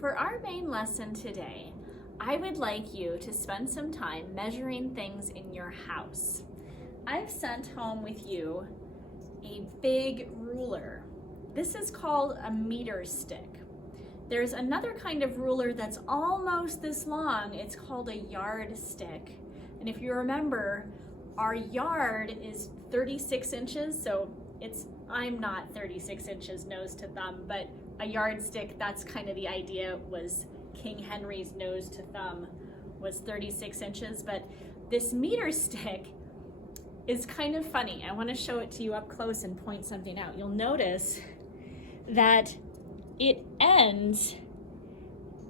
For our main lesson today, I would like you to spend some time measuring things in your house. I've sent home with you a big ruler. This is called a meter stick. There's another kind of ruler that's almost this long. It's called a yard stick. And if you remember, our yard is 36 inches, so I'm not 36 inches nose to thumb, but a yardstick, that's kind of the idea, was King Henry's nose to thumb was 36 inches, but this meter stick is kind of funny. I want to show it to you up close and point something out. You'll notice that it ends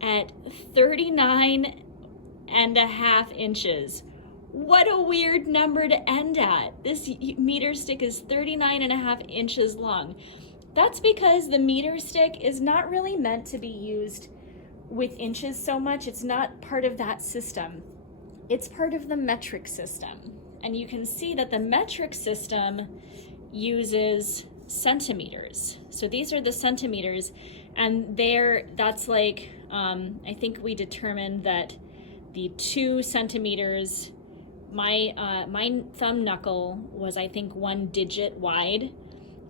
at 39.5 inches. What a weird number to end at. This meter stick is 39.5 inches long. That's because the meter stick is not really meant to be used with inches so much. It's not part of that system. It's part of the metric system. And you can see that the metric system uses centimeters. So these are the centimeters, and that's like, I think we determined that the 2 centimeters, my thumb knuckle was, I think, 1 digit wide,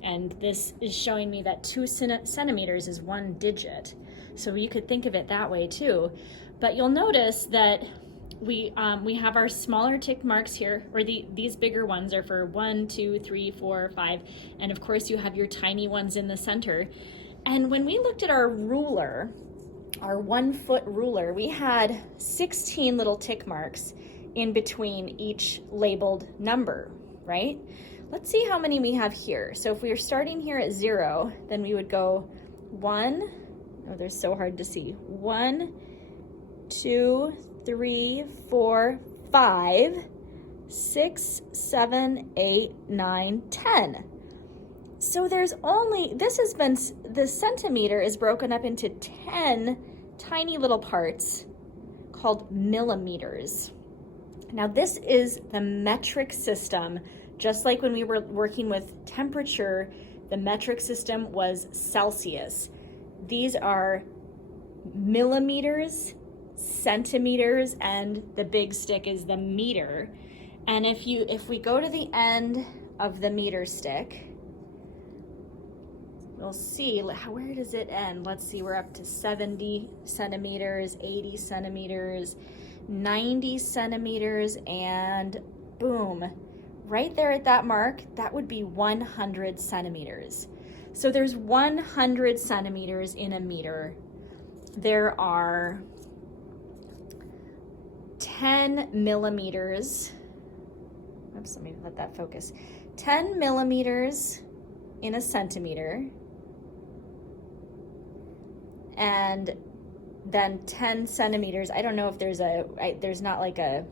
and this is showing me that 2 centimeters is 1 digit. So you could think of it that way too. But you'll notice that we have our smaller tick marks here, or these bigger ones are for 1, 2, 3, 4, 5, and of course you have your tiny ones in the center. And when we looked at our ruler, our 1-foot ruler, we had 16 little tick marks in between each labeled number, right? Let's see how many we have here. So if we were starting here at 0, then we would go 1, oh, they're so hard to see, 1, 2, 3, 4, 5, 6, 7, 8, 9, 10. So the centimeter is broken up into 10 tiny little parts called millimeters. Now this is the metric system. Just like when we were working with temperature, the metric system was Celsius. These are millimeters, centimeters, and the big stick is the meter. And if we go to the end of the meter stick, we'll see, where does it end? Let's see, we're up to 70 centimeters, 80 centimeters, 90 centimeters, and boom, right there at that mark, that would be 100 centimeters. So there's 100 centimeters in a meter. There are 10 millimeters. Oops, let me let that focus. 10 millimeters in a centimeter. And then 10 centimeters. I don't know if there's not like a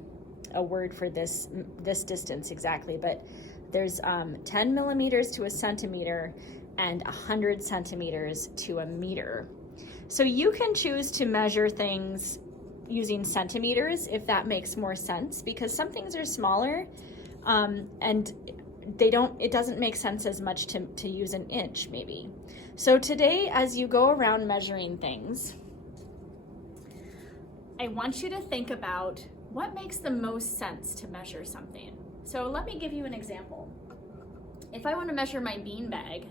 word for this distance exactly, but there's 10 millimeters to a centimeter and 100 centimeters to a meter. So you can choose to measure things using centimeters if that makes more sense, because some things are smaller and it doesn't make sense as much to use an inch maybe. So today, as you go around measuring things, I want you to think about what makes the most sense to measure something. So let me give you an example. If I want to measure my bean bag,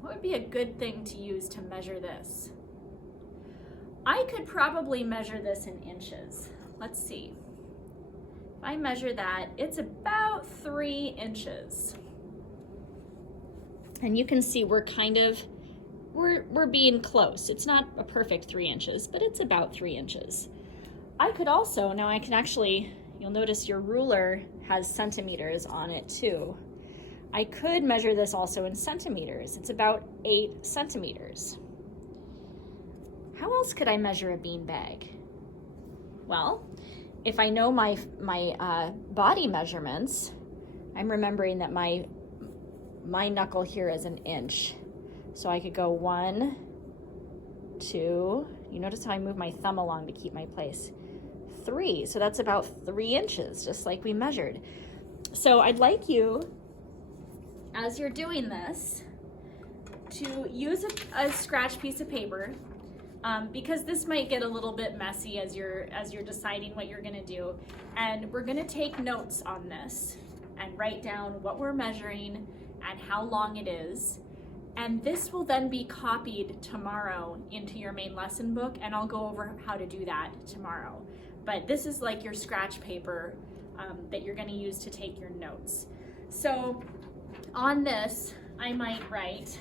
what would be a good thing to use to measure this? I could probably measure this in inches. Let's see. If I measure that, it's about 3 inches. And you can see we're being close. It's not a perfect 3 inches, but it's about 3 inches. I could also, now I can actually, you'll notice your ruler has centimeters on it too. I could measure this also in centimeters. It's about 8 centimeters. How else could I measure a bean bag? Well, if I know my body measurements, I'm remembering that my knuckle here is an inch. So I could go 1, 2, you notice how I move my thumb along to keep my place, 3. So that's about 3 inches, just like we measured. So I'd like you, as you're doing this, to use a scratch piece of paper, because this might get a little bit messy as you're deciding what you're gonna do. And we're gonna take notes on this and write down what we're measuring and how long it is. And this will then be copied tomorrow into your main lesson book, and I'll go over how to do that tomorrow. But this is like your scratch paper that you're gonna use to take your notes. So on this, I might write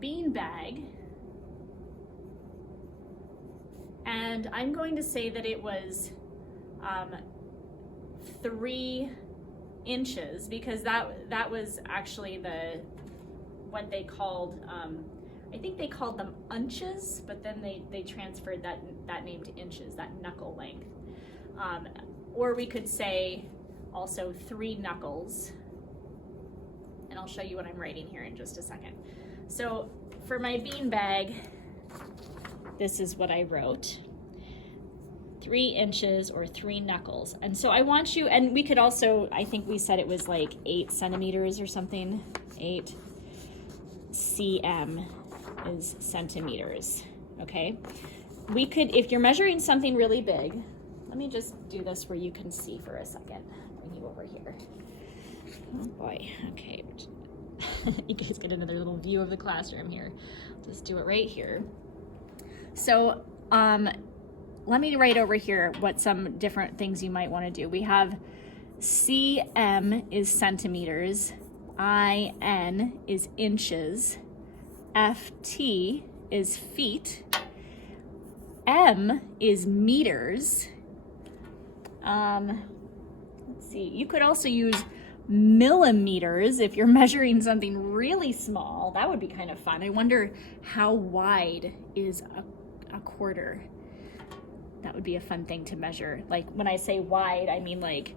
beanbag, and I'm going to say that it was 3 inches, because that was actually what they called, I think they called them unches, but then they transferred that name to inches, that knuckle length. Or we could say also 3 knuckles, and I'll show you what I'm writing here in just a second. So for my beanbag, this is what I wrote. 3 inches or 3 knuckles. And so I want you, and we could also, I think we said it was like 8 centimeters or something. 8 cm is centimeters, okay? We could, if you're measuring something really big, let me just do this where you can see for a second. Bring you over here. Oh boy, okay. You guys get another little view of the classroom here. Just do it right here. So let me write over here what some different things you might want to do. We have cm is centimeters, in is inches, ft is feet, m is meters. Let's see, you could also use millimeters if you're measuring something really small. That would be kind of fun. I wonder how wide is a quarter. That would be a fun thing to measure. Like when I say wide, I mean like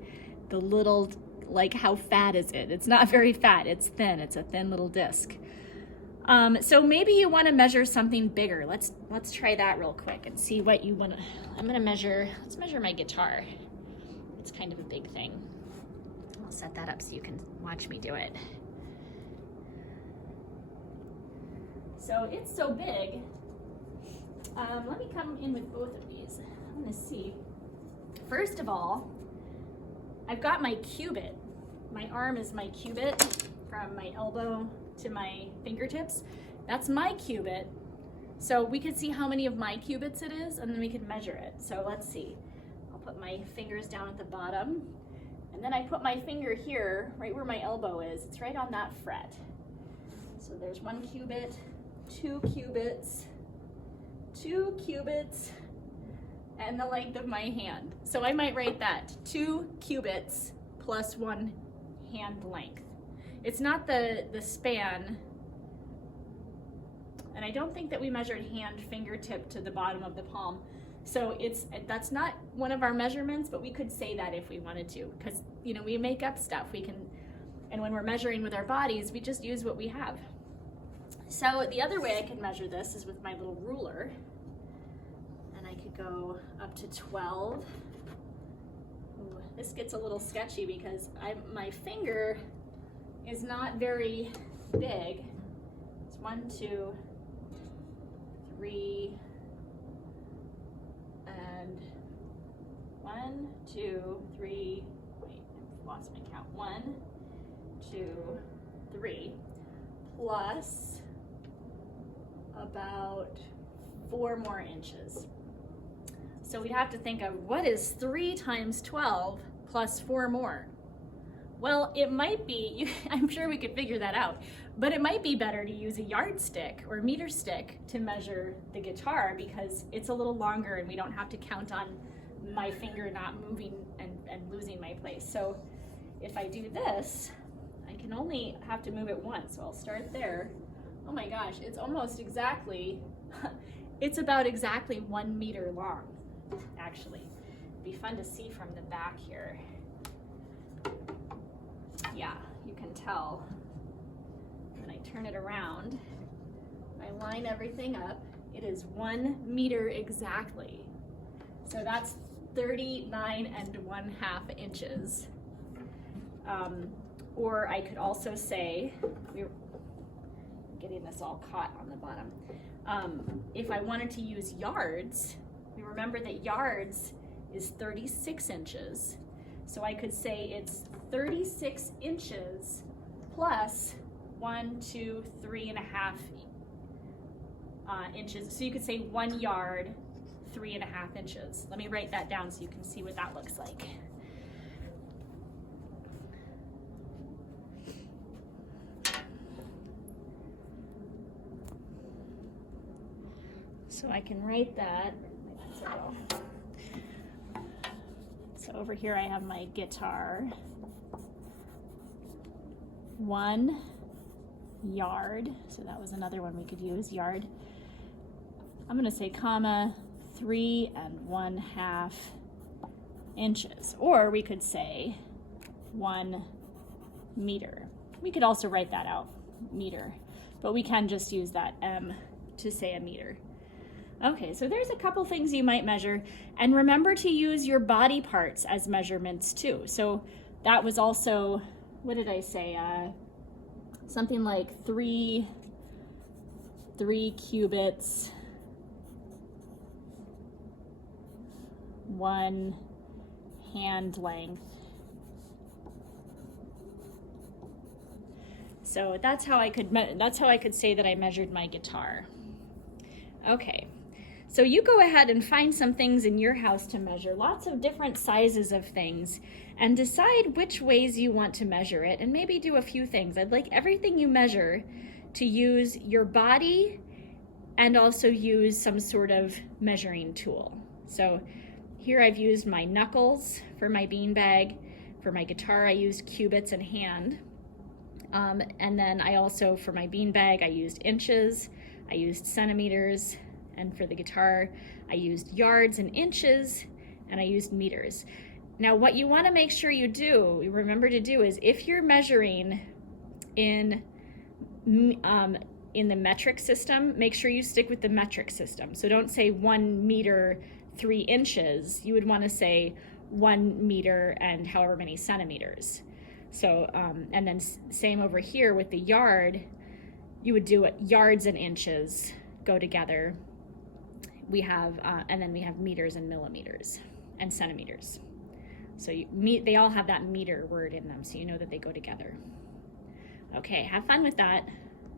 the little, like how fat is it? It's not very fat, it's thin. It's a thin little disc. So maybe you want to measure something bigger. Let's try that real quick and see what you want to. Let's measure my guitar. It's kind of a big thing. I'll set that up so you can watch me do it. So it's so big. Let me come in with both of these. I'm gonna see. First of all, I've got my cubit. My arm is my cubit from my elbow to my fingertips. That's my cubit. So we could see how many of my cubits it is, and then we could measure it. So let's see. I'll put my fingers down at the bottom, and then I put my finger here, right where my elbow is. It's right on that fret. So there's 1 cubit, 2 cubits, 2 cubits, and the length of my hand. So I might write that, 2 cubits plus 1 hand length. It's not the span, and I don't think that we measured hand fingertip to the bottom of the palm. So that's not one of our measurements, but we could say that if we wanted to, because you know, we make up stuff. We can, and when we're measuring with our bodies, we just use what we have. So the other way I can measure this is with my little ruler, and I could go up to 12. Ooh, this gets a little sketchy because my finger is not very big. It's 1, 2, 3, and 1, 2, 3, wait, I've lost my count. 1, 2, 3, plus about 4 more inches. So we'd have to think of what is 3 times 12 plus 4 more? Well, it might be, I'm sure we could figure that out, but it might be better to use a yardstick or meter stick to measure the guitar because it's a little longer and we don't have to count on my finger not moving and losing my place. So if I do this, I can only have to move it once. So I'll start there. Oh my gosh, it's almost exactly, it's about exactly 1 meter long, actually. It'd be fun to see from the back here. Yeah, you can tell. When I turn it around, I line everything up. It is 1 meter exactly. So that's 39 1/2 inches. Or I could also say, getting this all caught on the bottom. If I wanted to use yards, we remember that yards is 36 inches. So I could say it's 36 inches plus 1, 2, 3.5 inches. So you could say 1 yard, 3.5 inches. Let me write that down so you can see what that looks like. So I can write that. So over here I have my guitar. 1 yard, so that was another one we could use, yard. I'm gonna say comma, 3 1/2 inches. Or we could say 1 meter. We could also write that out, meter, but we can just use that M to say a meter. Okay, so there's a couple things you might measure, and remember to use your body parts as measurements too. So that was also, what did I say? Something like 3 cubits, 1 hand length. So that's how I could say that I measured my guitar. Okay. So you go ahead and find some things in your house to measure, lots of different sizes of things, and decide which ways you want to measure it, and maybe do a few things. I'd like everything you measure to use your body and also use some sort of measuring tool. So here I've used my knuckles for my beanbag. For my guitar, I used cubits and hand. And then I also, for my beanbag, I used inches, I used centimeters, and for the guitar, I used yards and inches, and I used meters. Now, what you want to make sure you remember to do is, if you're measuring in the metric system, make sure you stick with the metric system. So don't say 1 meter 3 inches. You would want to say 1 meter and however many centimeters. So, and then same over here with the yard, you would do it yards and inches go together. We have, and then we have meters and millimeters and centimeters. So they all have that meter word in them, so you know that they go together. Okay, have fun with that.